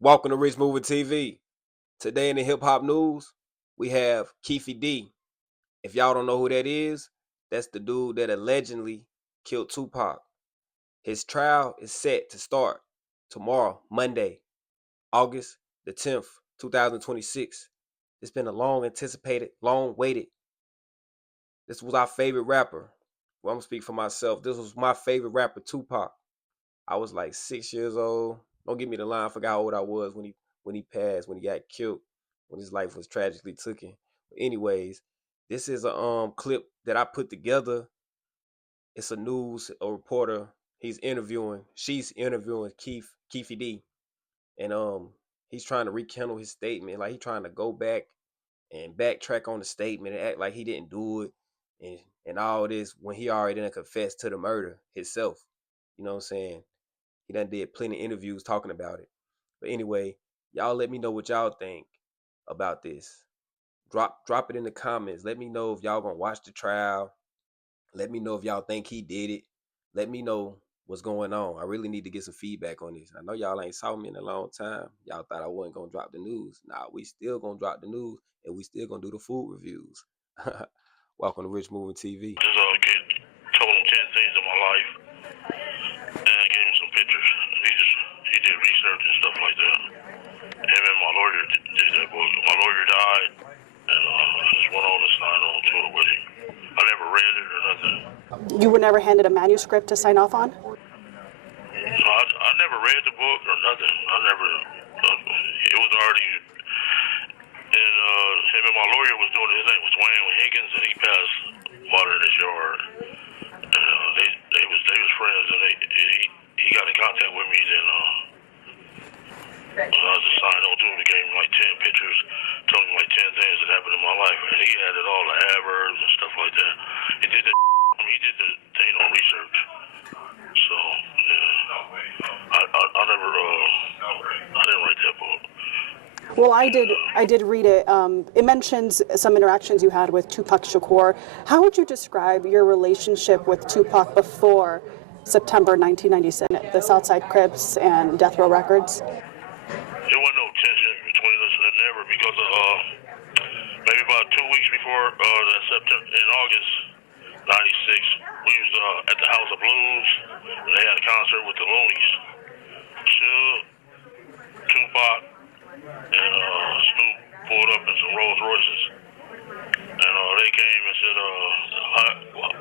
Welcome to Rich Movie TV. Today in the hip hop news, we have Keefy D. If y'all don't know who that is, that's the dude that allegedly killed Tupac. His trial is set to start tomorrow, Monday, August the 10th, 2026. It's been a long anticipated, long waited. This was our favorite rapper. Well, I'm gonna speak for myself. This was my favorite rapper, Tupac. I was like 6 years old. Don't give me the line. I forgot how old I was when he passed, when he got killed, when his life was tragically taken. But anyways, this is a clip that I put together. It's a reporter. She's interviewing Keefy D, and he's trying to rekindle his statement. Like, he's trying to go back and backtrack on the statement and act like he didn't do it, and all this when he already done confessed to the murder himself. You know what I'm saying? He done did plenty of interviews talking about it. But anyway, y'all let me know what y'all think about this. Drop it in the comments. Let me know if y'all gonna watch the trial. Let me know if y'all think he did it. Let me know what's going on. I really need to get some feedback on this. I know y'all ain't saw me in a long time. Y'all thought I wasn't gonna drop the news. Nah, we still gonna drop the news, and we still gonna do the food reviews. Welcome to Rich Moving TV. Told him 10 things in my life, and I gave him some pictures. He did research and stuff like that. Him and my lawyer did that book. My lawyer died, and I just went on to sign on to it with him. I never read it or nothing. You were never handed a manuscript to sign off on? I never read the book or nothing. It was already, and him and my lawyer was doing, his name was Dwayne Higgins, and he passed water in his yard. And they was friends, and he got in contact with me, then I just signed on to him. He gave him like 10 pictures, told him like 10 things that happened in my life, and he added all the adverbs and stuff like that. He did the thing on research. So yeah, I didn't write that book. Well, I did read it. It mentions some interactions you had with Tupac Shakur. How would you describe your relationship with Tupac before September 1997, the Southside Crips and Death Row Records? There wasn't no tension between us, never, because maybe about 2 weeks before that September, in August '96, we was at the House of Blues, and they had a concert with the Loonies. Suge, Tupac, and Snoop pulled up in some Rolls Royces, and they came and said,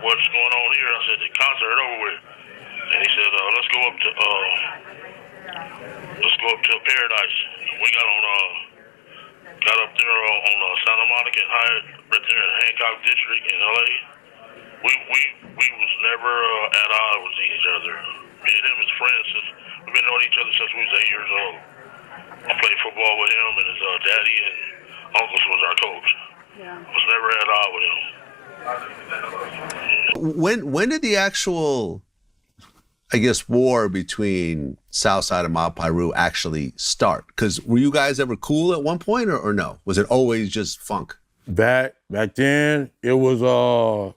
"What's going on here?" I said, "The concert over with." And he said, "Let's go up to Paradise." And we got up there on Santa Monica and Hyatt, right there in Hancock District in LA. We was never at odds with each other. Me and him as friends we've been knowing each other since we was 8 years old. I played football with him, and his daddy and uncles was our coach. Yeah. I was never at odds with him. When did the actual, I guess, war between Southside and Mob Piru actually start? Because were you guys ever cool at one point, or no? Was it always just funk? Back then, it was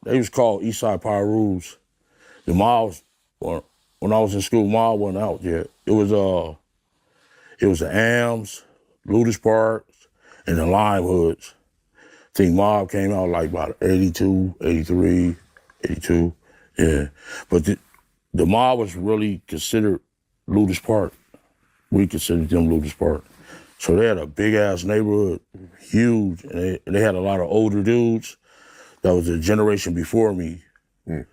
they was called Eastside Pirus. The mob, when I was in school, mob wasn't out yet. It was the AMs, Ludus Parks, and the Lime Hoods. I think mob came out like about 82, 83, 82, yeah. But the mob was really considered Ludus Park. We considered them Ludus Park. So they had a big-ass neighborhood, huge, and they had a lot of older dudes. That was a generation before me. And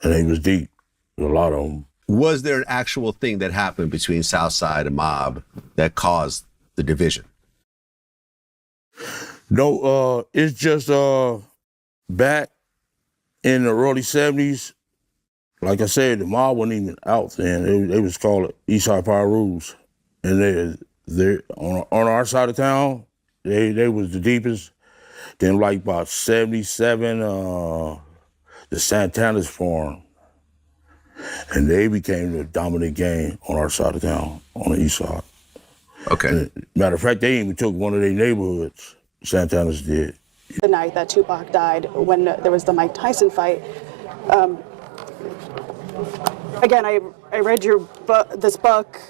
they was deep, a lot of them. Was there an actual thing that happened between Southside and Mob that caused the division? No, it's just back in the early 70s, like I said, the mob wasn't even out then. They was called Eastside Pirus. And they on our side of town, they was the deepest. Then like about 77, the Santanas formed. And they became the dominant gang on our side of town, on the east side. Okay. And matter of fact, they even took one of their neighborhoods, Santanas did. The night that Tupac died, when there was the Mike Tyson fight, Again, I read your this book.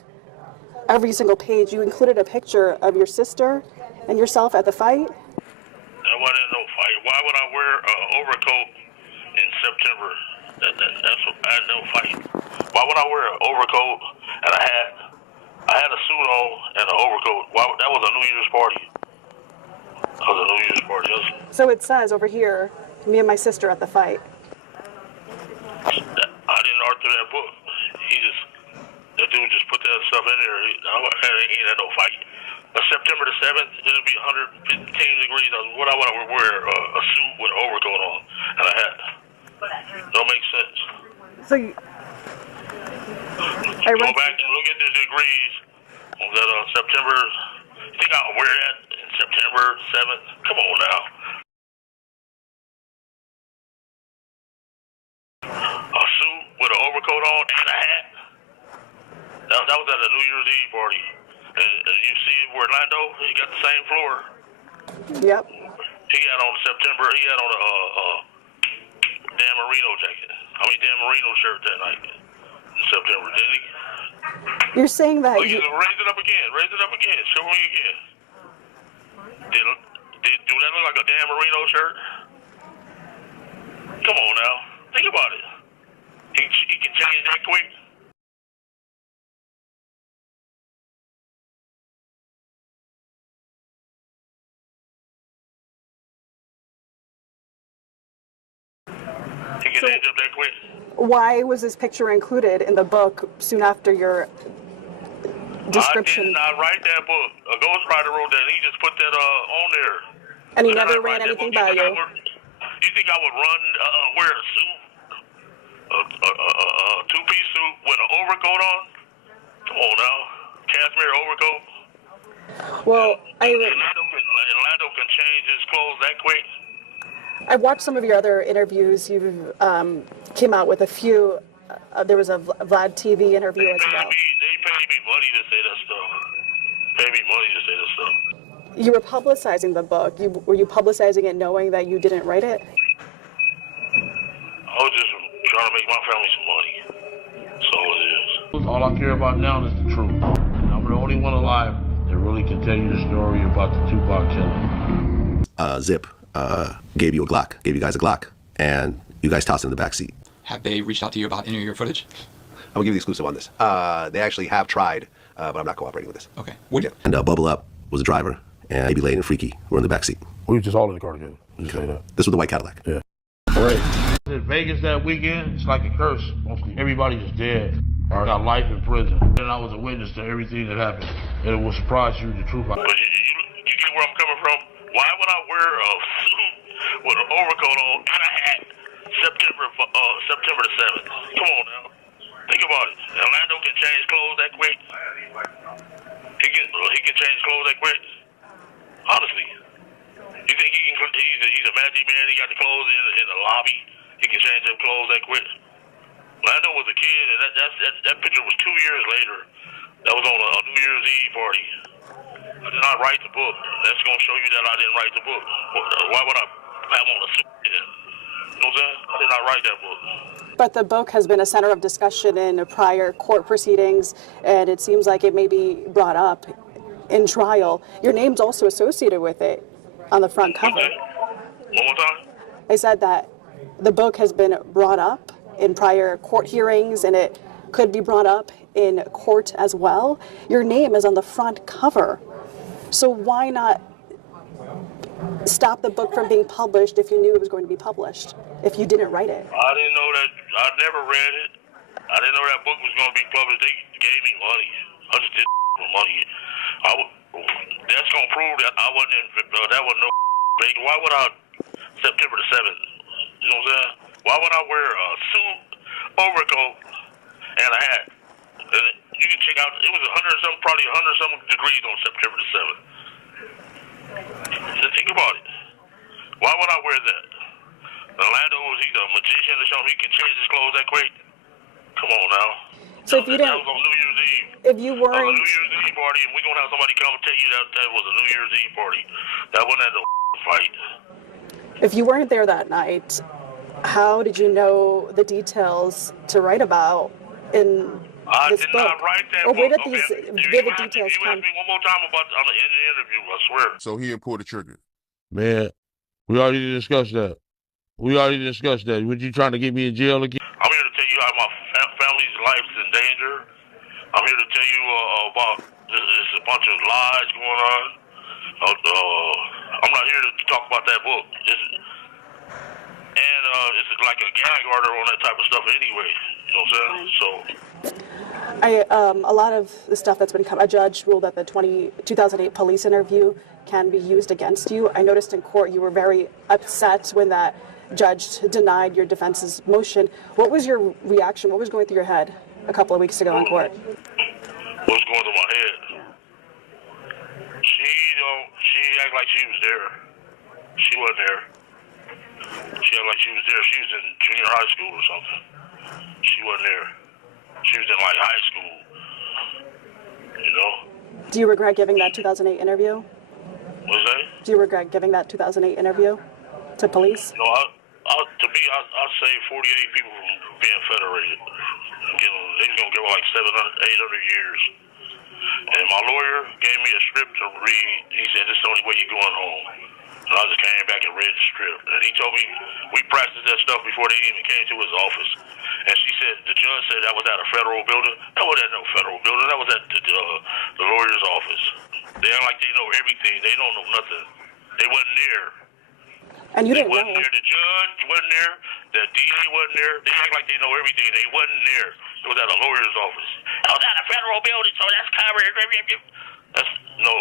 Every single page, you included a picture of your sister and yourself at the fight. That wasn't no fight. Why would I wear an overcoat in September? That's what, I had no fight. Why would I wear an overcoat and a hat? I had a suit on and an overcoat. That was a New Year's party. That was a New Year's party. So it says over here, me and my sister at the fight. I didn't author that book. The dude just put that stuff in there. He ain't had no fight. September the 7th, it'll be 115 degrees. What I want to wear a suit with an overcoat on and a hat. Don't make sense. So Go back and look at the degrees on that September. You think I'll wear that in September 7th? Come on now. A suit with an overcoat on and a hat. That was at a New Year's Eve party. And you see where Orlando, he got the same floor. Yep. He had on September, he had on a Dan Marino jacket. Dan Marino shirt that night in September, didn't he? You're saying that raise it up again. Show me again. Do that look like a Dan Marino shirt? Come on now. Think about it. He can change that quick. He can change up that quick. why was this picture included in the book soon after your description? I did not write that book. A ghostwriter wrote that. He just put that on there. And he never ran anything by you? You think I would wear a suit? A two-piece suit with an overcoat on? Come on now. Cashmere overcoat? Well, Orlando can change his clothes that quick? I watched some of your other interviews. You came out with a few. There was a Vlad TV interview as well. They pay me money to say that stuff. You were publicizing the book. Were you publicizing it knowing that you didn't write it? I was just trying to make my family some money. That's all it is. All I care about now is the truth. And I'm the only one alive that really can tell you the story about the Tupac killing. Zip gave you guys a Glock, and you guys tossed it in the back seat. Have they reached out to you about any of your footage? I will give you the exclusive on this. They actually have tried, but I'm not cooperating with this. Okay. And Bubble Up was the driver, and Baby Lane and Freaky were in the back seat. We were just all in the car together. Just say that. This was the white Cadillac. Yeah. Right. In Vegas that weekend, it's like a curse. Mostly everybody is dead or got life in prison. And I was a witness to everything that happened. And it will surprise you the truth. But you get where I'm coming from? Why would I wear a suit with an overcoat on and a hat September the 7th? Come on now. Think about it. Orlando can change clothes that quick. He can change clothes that quick. Honestly. You think he's a magic man? He got the clothes in the lobby. He can change up clothes that quick. Orlando was a kid, and that picture was 2 years later. That was on a New Year's Eve party. I did not write the book. That's going to show you that I didn't write the book. Why would I have on a suit then? You know what I'm saying? I did not write that book. But the book has been a center of discussion in prior court proceedings, and it seems like it may be brought up in trial. Your name's also associated with it on the front cover. Okay. One more time? I said that the book has been brought up in prior court hearings, and it could be brought up in court as well. Your name is on the front cover. So why not stop the book from being published if you knew it was going to be published, if you didn't write it? I didn't know that. I never read it. I didn't know that book was going to be published. They gave me money. I just did for money. That's going to prove that I wasn't that was no fake. Why would I, September the 7th, you know what I'm saying? Why would I wear a suit, overcoat, and a hat? And you can check out, it was probably 100-something degrees on September the 7th. So think about it. Why would I wear that? Orlando, he's a magician or something. He can change his clothes that quick. Come on now. So if you That didn't, was on New Year's Eve. if you That was a weren't, New Year's Eve party, and we're going to have somebody come and tell you that was a New Year's Eve party. That wasn't at no fight. if you weren't there that night, How did you know the details to write about in I this did book? not write that Or where book. did Okay, these you vivid ask details come? me one more time about in the interview. I swear. So he didn't pull the trigger. Man, we already discussed that. What you trying to get me in jail again? I'm here to tell you how my family's life's in danger. I'm here to tell you about there's a bunch of lies going on. I'm not here to talk about that book. It's like a gag order on that type of stuff anyway. You know what I'm saying? So. A lot of the stuff that's been a judge ruled that the 2008 police interview can be used against you. I noticed in court you were very upset when that judge denied your defense's motion. What was your reaction? What was going through your head a couple of weeks ago in court? What's going through my head? She act like she was there. She wasn't there. She act like she was there. She was in junior high school or something. She wasn't there. She was in like high school. You know? Do you regret giving that 2008 interview? What's that? Do you regret giving that 2008 interview to police? No, to me, I'd say 48 people from being federated. You know, they was going to give her like 700, 800 years. And my lawyer gave me a script to read. He said, this is the only way you're going home. And I just came back and read the script. And he told me, we practiced that stuff before they even came to his office. And she said, the judge said that was at a federal building. That wasn't at no federal building. That was at the lawyer's office. They act like they know everything. They don't know nothing. They wasn't there. And you didn't wasn't know. there. The judge wasn't there. The DA wasn't there. They act like they know everything. They wasn't there. It was at a lawyer's office. That was at a federal building, so that's covered. No,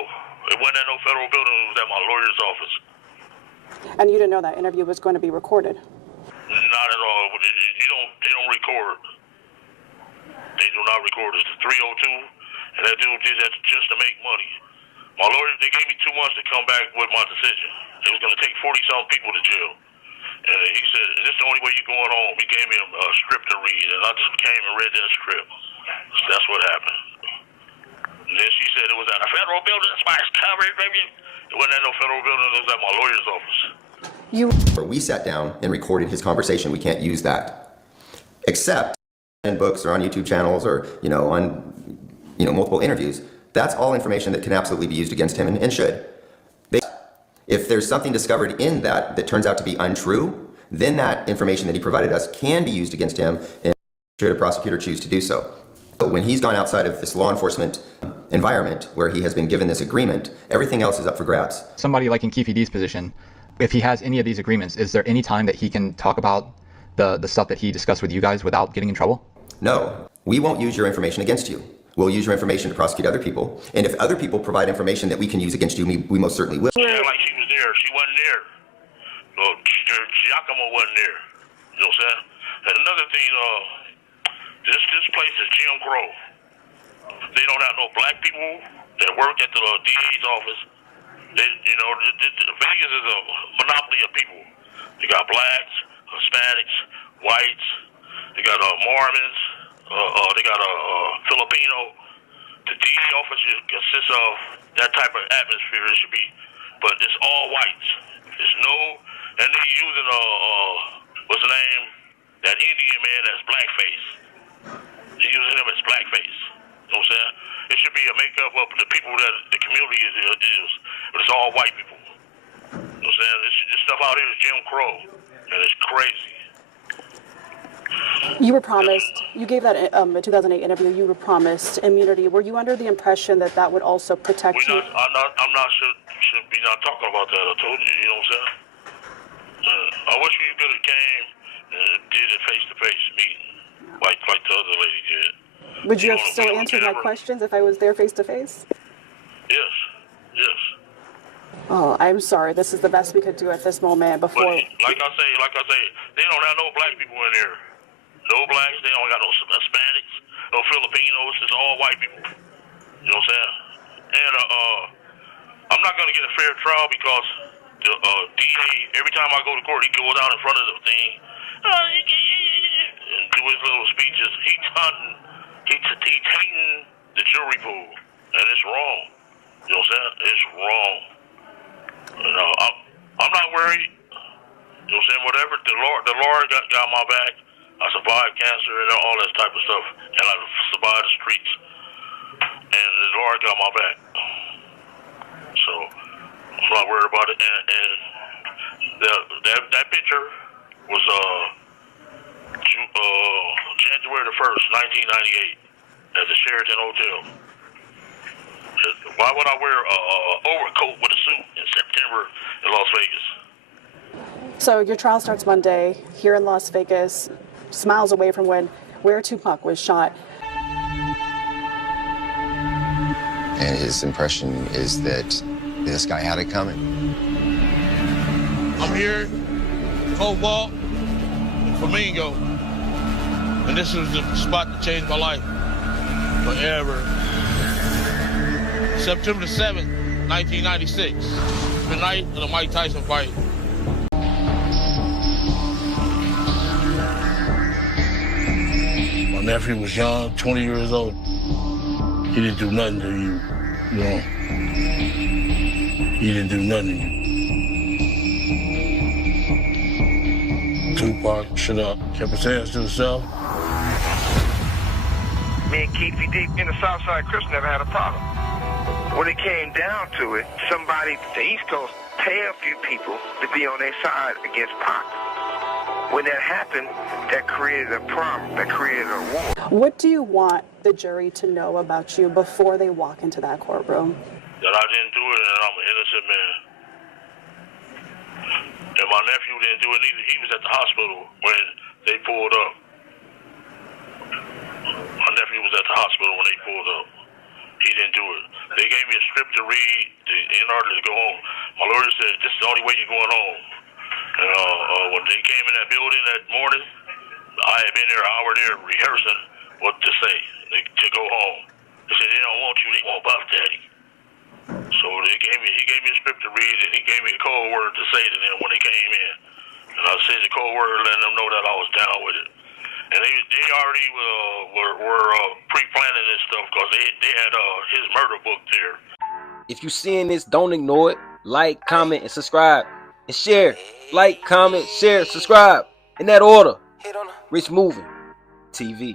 it wasn't at no federal building. It was at my lawyer's office. And you didn't know that interview was going to be recorded? Not at all. They don't record. They do not record. It's a 302, and that dude did that just to make money. My lawyer, they gave me 2 months to come back with my decision. It was going to take 40-some people to jail. And he said, this is the only way you're going home. He gave me a script to read, and I just came and read that script. That's what happened. And then she said it was at a federal building. That's why it's covered, baby. It wasn't at no federal building. It was at my lawyer's office. Where we sat down and recorded his conversation, we can't use that. Except in books or on YouTube channels or, on, multiple interviews. That's all information that can absolutely be used against him and should. If there's something discovered in that turns out to be untrue, then that information that he provided us can be used against him, and should a prosecutor choose to do so. But when he's gone outside of this law enforcement environment where he has been given this agreement, everything else is up for grabs. Somebody like in Keefe D's position, if he has any of these agreements, is there any time that he can talk about the stuff that he discussed with you guys without getting in trouble? No, we won't use your information against you. We'll use your information to prosecute other people. And if other people provide information that we can use against you, we most certainly will. She act like she was there. She wasn't there. Well, Giacomo wasn't there. You know what I'm saying? And another thing, this place is Jim Crow. They don't have no black people that work at the DA's office. Vegas is a monopoly of people. They got blacks, Hispanics, whites. They got Mormons. They got a Filipino. The DA office consists of that type of atmosphere. It should be, but it's all whites. There's no, and they're using what's the name? That Indian man that's blackface. They're using him as blackface. You know what I'm saying? It should be a makeup of the people that the community is, but it's all white people. You know what I'm saying? This stuff out here is Jim Crow, and it's crazy. You were promised, you gave that a 2008 interview, you were promised immunity. Were you under the impression that that would also protect you? I'm not should be not talking about that. I told you, you know what I'm saying? I wish you could have came and did it face-to-face meeting, like the other lady did. Would you have still answered my questions if I was there face-to-face? Yes, yes. Oh, I'm sorry. This is the best we could do at this moment before. But like I say, they don't have no black people in here. No blacks. They don't got no Hispanics, no Filipinos. It's all white people. You know what I'm saying? And I'm not gonna get a fair trial because the DA, every time I go to court, he goes out in front of the thing and do his little speeches. He's tainting the jury pool, and it's wrong. You know what I'm saying? It's wrong. I'm not worried. You know what I'm saying? Whatever. The Lord got my back. I survived cancer and all that type of stuff. And I survived the streets. And the Lord got my back. So I'm not worried about it. And that picture was January the 1st, 1998 at the Sheraton Hotel. Why would I wear an overcoat with a suit in September in Las Vegas? So your trial starts Monday here in Las Vegas, just miles away from where Tupac was shot. And his impression is that this guy had it coming. I'm here, Cobalt, Flamingo, and this was the spot that changed my life forever. September 7th, 1996, the night of the Mike Tyson fight. My nephew was young, 20 years old. He didn't do nothing to you, you know. He didn't do nothing to you. Tupac shut up, kept his hands to himself. Me and Keefy D in the Southside Crips never had a problem. When it came down to it, somebody at the East Coast pay a few people to be on their side against Pac. When that happened, that created a problem, that created a war. What do you want the jury to know about you before they walk into that courtroom? That I didn't do it and I'm an innocent man. And my nephew didn't do it either. He was at the hospital when they pulled up. My nephew was at the hospital when they pulled up. He didn't do it. They gave me a script to read in order to go home. My lawyer said, this is the only way you're going home. And when they came in that building that morning, I had been there an hour there rehearsing what to say, to go home. They said, they don't want you, they want Buff Daddy. So he gave me a script to read, and he gave me a code word to say to them when they came in. And I said the code word, letting them know that I was down with it. And they already were pre-planning this stuff because they had his murder book there. If you seeing this, don't ignore it. Like, comment, and subscribe. And share. Like, comment, share, subscribe. In that order. Rich Moving TV.